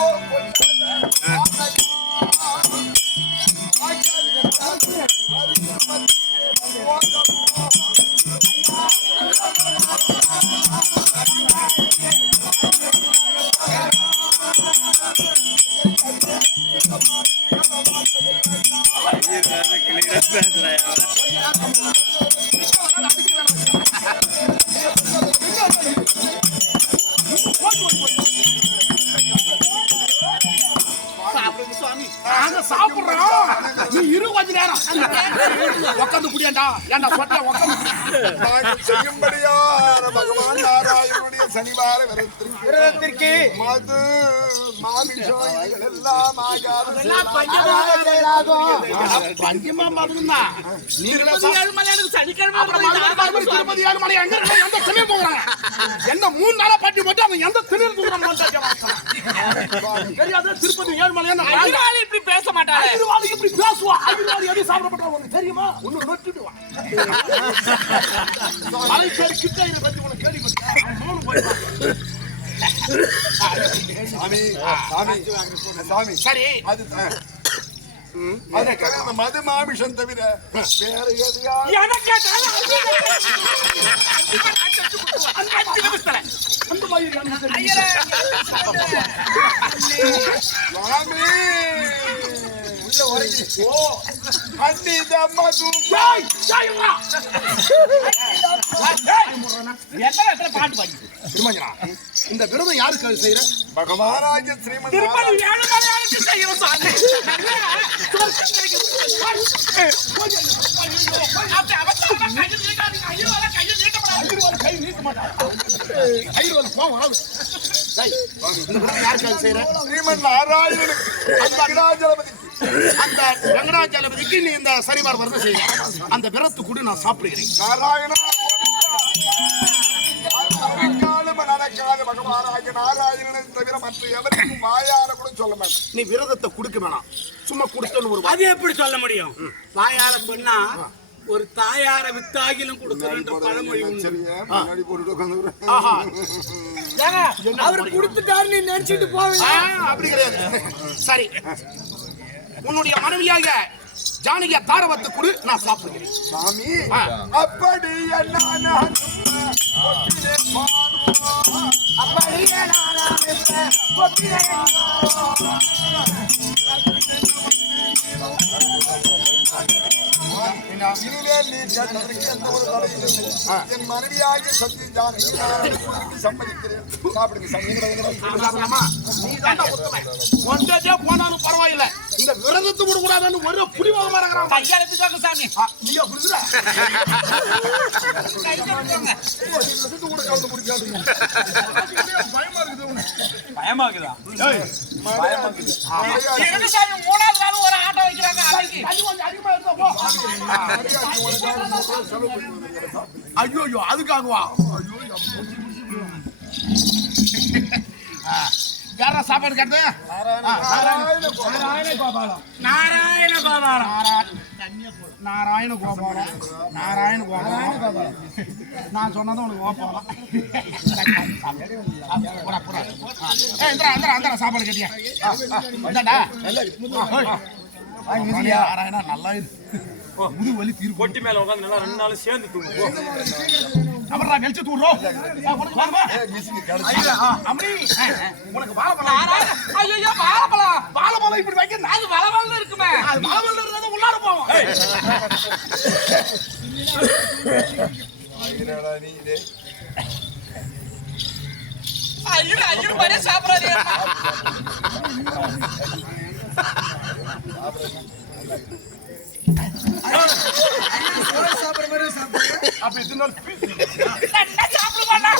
Whoa. உட்காந்து குடியாண்டா. ஏன்டா சொட்டியா உட்காந்து நாங்கள் செய்யும்படியான பகவான் நாராயணனுடைய சனிவார விரதத்திற்கு மது இதுகள் எல்லாம் ஆகாது. பஞ்சமா போகிறாங்க என்ன மூணு நாளா பட்டி போட்டு அவன் எந்த தூக்குறான் தெரியாது திருப்பதி ஏழுமலை என்ன வாங்க. ஐயனால இப்படி பேச ஆசீர்வாதி இப்படி பேசுவா? ஆசீர்வாதி எது சாப்பிடப்பட்டா உனக்கு தெரியுமா? ஒண்ணு நொட்டுடுவா மலைச்சேரி கிட்ட இதை பத்தி உனக்கு கேள்விப்பட்டேன் மூணு சாமி சாமி. சாமி சரி அது மது மாமிஷம் தவிர வேற எதையா எனக்கு பாட்டு பாடி? திருமஞ்சனா இந்த விரதம் யாருக்கு செய்யற? திருப்பதி சாமி கையை நீட்டப்படாது. கை நீட்ட மாட்டான் கோவம் அந்த வெங்கடாஜலபதிக்கு நீ இந்த சரிபார் விரதம் செய்யற அந்த விரத்து கூட நான் சாப்பிடுகிறேன். நீ விரதத்தை கொடுக்க வேணாம். சும்மா கொடுத்தன்னு ஒரு அது எப்படி சொல்ல முடியும்? வாயார சொன்னா ஒரு தாயார வித்தாகிலும் கொடுக்கறன்ற பழமொழி அவர் கொடுத்துட்டாரு நீ நினைச்சிட்டு போவீங்க? அப்படி கிடையாது. சரி. உன்னுடைய மனைவியாக ஜானகிய தாரவத்து கொடு நான் சாப்பிடுகிறேன். சாமி. அப்படி. என் மனைவியாகிய சக்தி ஜானகி சம்மதிக்கிறேன். சாப்பிடுங்க போனாலும் பரவாயில்லை. இந்த விரதத்தை விட கூடாதுன்னு ஒரு புடிவாதமா இருக்கிறான் சாமி. நீயா கூட கலந்து குடிக்காதீங்க. பயமா இருக்குது. பயமாக்குதா எங்க சாமி மூணாவது நாள் ஒரு ஆட்டோ வைக்கிறாங்க அன்னைக்கு. தண்ணி கொஞ்சம் அதிகமா இருந்தா போ. ஐயோ ஐயோ அதுக்காகவா? யாரா சாப்பாடு கேட்டது? நாராயண கோபால். நாராயண கோபாலம். நாராயண. கோபாலம். நாராயண கோபாலம். நான் சொன்னதும் உனக்கு கோபாலம் போடா, போடா. ஆ. ஏய், இந்தா, இந்தா, இந்தா, சாப்பாடு கேட்டியா. நாராயணா நல்லா இரு முது வலி தீர்க்கும். கொட்டி மேல உட்காந்து நல்லா ரெண்டு நாள் சேர்ந்து தூங்கு. அப்புறம் வெளிச்சு தூடுறோம் உனக்கு வாழைப்பழம் ஐயோ வாழைப்பழம் வாழைப்பழம் இப்படி வைக்க அது வளவளன்னு இருக்குமே. அது வாழைப்பழம் இருந்தா உள்ளார போவோம்? ஐயோ ஐயோ மாதிரியே சாப்பிடாதே. அப்ப இதனால நல்லா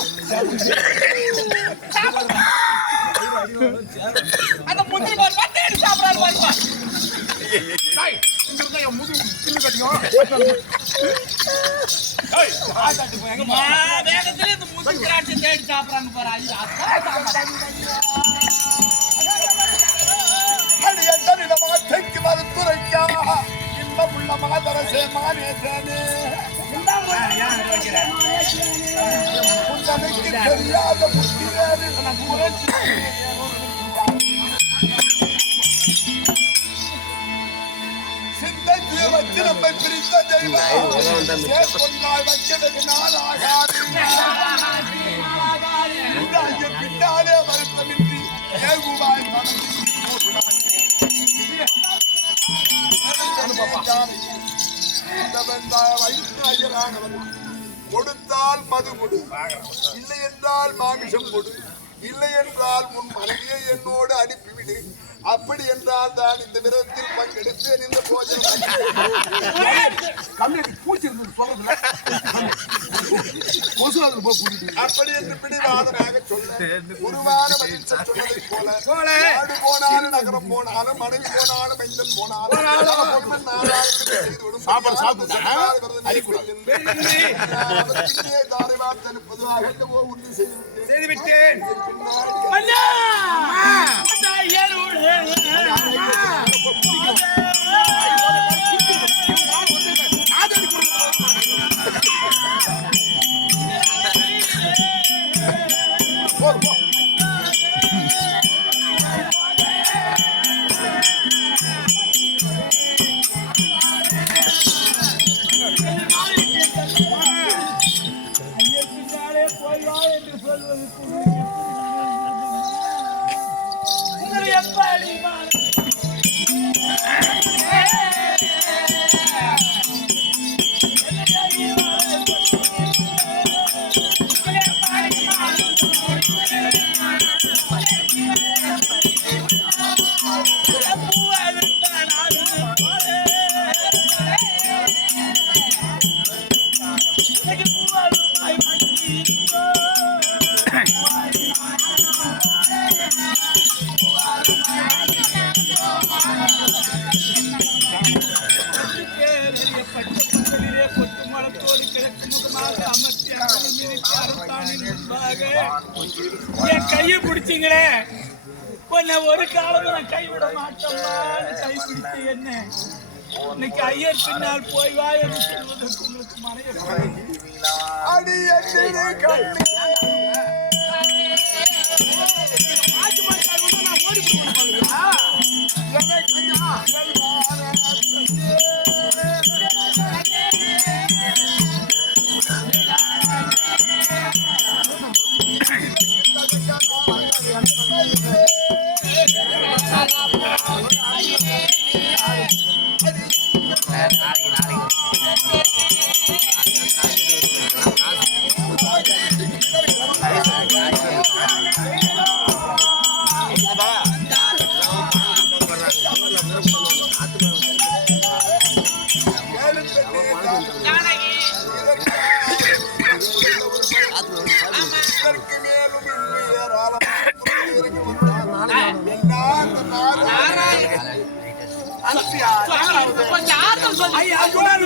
அந்த முந்திரி பாருப்பா தேடி சாப்பிடாது பாருப்பா டேய் இங்க என் முது பில்லு கட்டியும் மா, வேகத்துல இந்த முந்திரி திராட்சை தேடி பாரு அதான் இன்பம் உள்ள மாதரசே மானேசனே குந்தனுக்கு தெரியாத புத்திரேறு சிந்தை தீரத்தில் பின்னாலே வருத்தமின்றி இந்தவன் தான் கொடுத்தால் மது கொடு. இல்லை என்றால் மாமிஷம் கொடு. இல்லை என்றால் உன் மனைவியை என்னோடு அனுப்பிவிடு. அப்படி என்றால் தான் இந்த விரதத்தில் பங்கெடுப்பேன் இந்த போஜனம். பூச்சி அப்படி என்று பிடிவாதமாக சொல்ல உருவான பதில் சொன்னதைப் போல. நாடு போனாலும் நகரம் போனாலும் மனைவி போனாலும் மைந்தன் போனாலும் சாப்பாடு சாப்பிட்டு செய்துவிட்டேன் பின்னாடி அண்ணா! அண்ணா, ஏறுவோடு. உங்களை எப்படி மாற- என் கையை பிடிச்சிங்களே. உன்னை ஒரு காலமும் நான் கைவிட மாட்டோம்மான்னு கை பிடிச்சி என்ன? இன்னைக்கு ஐயர் பின்னால் போய் வா என்று சொல்வதற்கு உங்களுக்கு மனைவி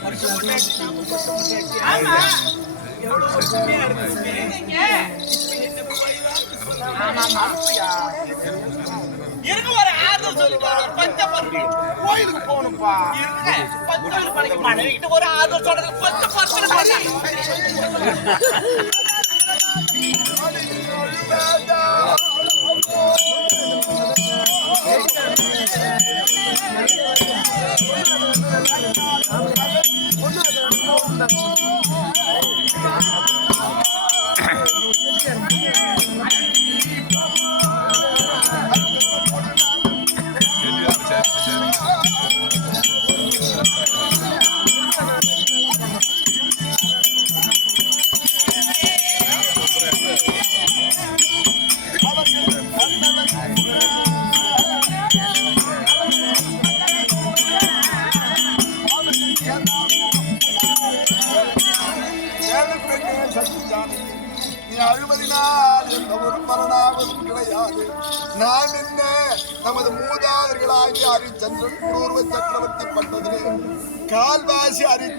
இருப்போம். ஒரு ஆறுதல் சொல்லிட்டு ஒரு பச்சை கோயிலுக்கு போகணும்ப்பா இருங்க. மனைவி கிட்ட ஒரு ஆறுதல் சொல்றது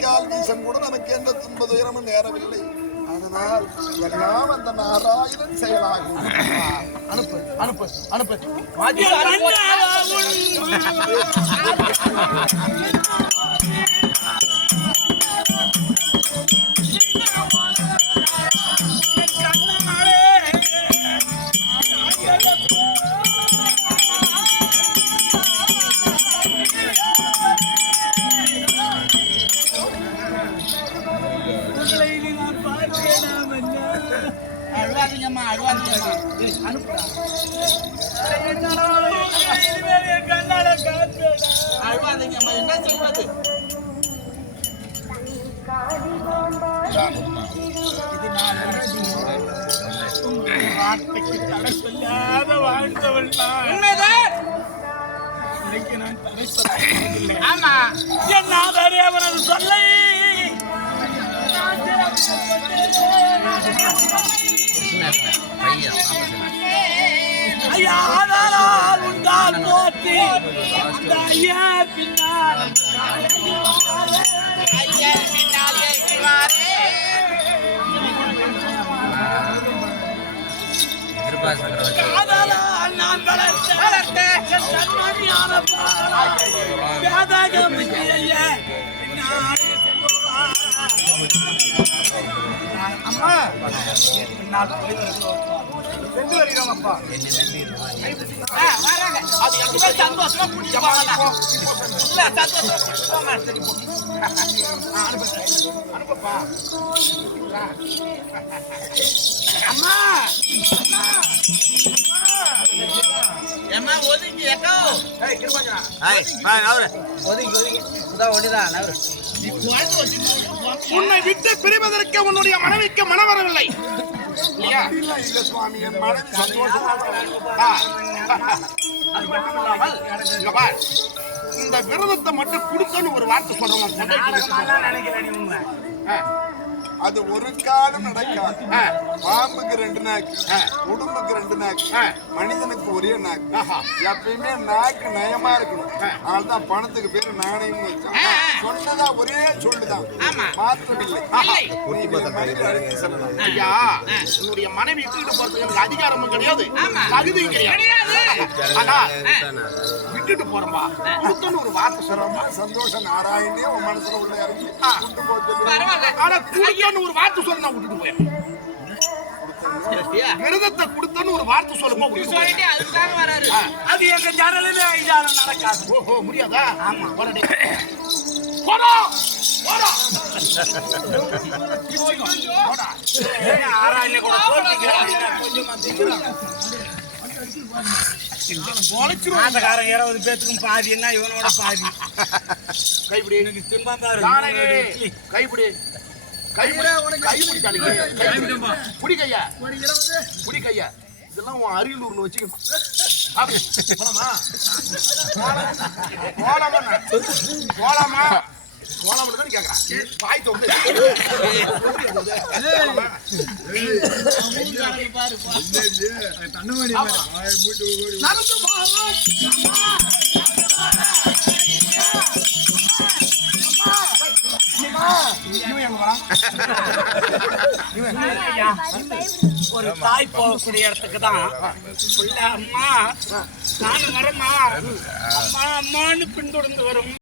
கால்வாசி வீசம் கூட நமக்கு எந்த துன்ப துயரமும் நேரவில்லை. அதனால் எல்லாம் அந்த நாராயணன் செயலாகும். அனுப்பு அனுப்பு அனுப்பு. அழுவாதீங்கம்மா வார்த்தைக்கு தடை சொல்லாத வாழ்ந்தவள் உண்மைதான். இன்னைக்கு நான் தடை சொல்ல ஆமா என் நாதரே அவனது சொல்லை ஐயா ஆதாரால் உண்டால் போற்றி. அந்த ஐயா பின்னால் ஐயா பின்னால் ஆதாரால் நான் வளர்த்த வளர்த்த என் கண்மணியான ஐயா அம்மா பின்னால் போய் வருகிறோம் சென்று வருகிறோம் அப்பா வராங்க அது எனக்கு சந்தோஷமா இல்ல சந்தோஷமா சரி அனுப்பப்பா அம்மா ஒதுங்கி எக்கோ ஏய் உன்னை விட்டு பிரிவதற்கு உன்னுடைய மனைவிக்கு மனம் வரவில்லை. இல்லையா இல்ல சுவாமி என் மனைவி சந்தோஷமா இங்க பார். இந்த விரதத்தை மட்டும் கொடுக்கன்னு ஒரு வார்த்தை சொல்றவங்க நினைக்கிறேன் அது ஒரு காலம் நடக்காது. பாம்புக்கு ரெண்டு நாக்கு. உடம்புக்கு ரெண்டு நாக்கு. மனிதனுக்கு ஒரே நாக்கு. எப்பயுமே நாக்கு நயமா இருக்கணும். அதனாலதான் பணத்துக்கு பேரு நாணயம் வச்சான் சொன்னதா ஒரே சொல்லுதான். செல்லலாம். ஐயா உன்னுடைய மனைவி விட்டுட்டு போறதுக்கு எனக்கு அதிகாரமும் கிடையாது. ஆமா. தகுதியும் கிடையாது. ஆனா விட்டுட்டு போறோம்பா கொடுத்தன்னு ஒரு வார்த்தை சொல்றோம்பா சந்தோஷம் நாராயணே உன் மனசுல உள்ள இறங்கி ஆனா கொடுத்தன்னு ஒரு வார்த்தை சொல்ல நான் விட்டுட்டு போயிடுறேன். விரதத்தை கொடுத்தன்னு ஒரு வார்த்தை வராரு. அது எங்க ஐயாரம் நடக்காது. ஓஹோ முடியாதா? ஆமா. போடா போடா! ஆறாயிரம் கூட. மாதக்காரன் இருபது பேத்துக்கும் பாதி என்ன இவனோட பாதி. கைப்பிடி. எனக்கு ஜானகி கைப்பிடி. கைப்பிடி ஜானகி கைப்பிடி புடி கையா புடி கையா இதெல்லாம் உன் அரியலூர்னு வச்சுக்கணும் போலாமா? போலாமா? போலாமா? போலாமா தான் கேக்குறான். பாய் நடந்து போறோம் ஒரு தாய் போகக்கூடிய இடத்துக்கு தான். அம்மா நானும் வரமா அம்மா அம்மான்னு பின்தொடர்ந்து வரும்.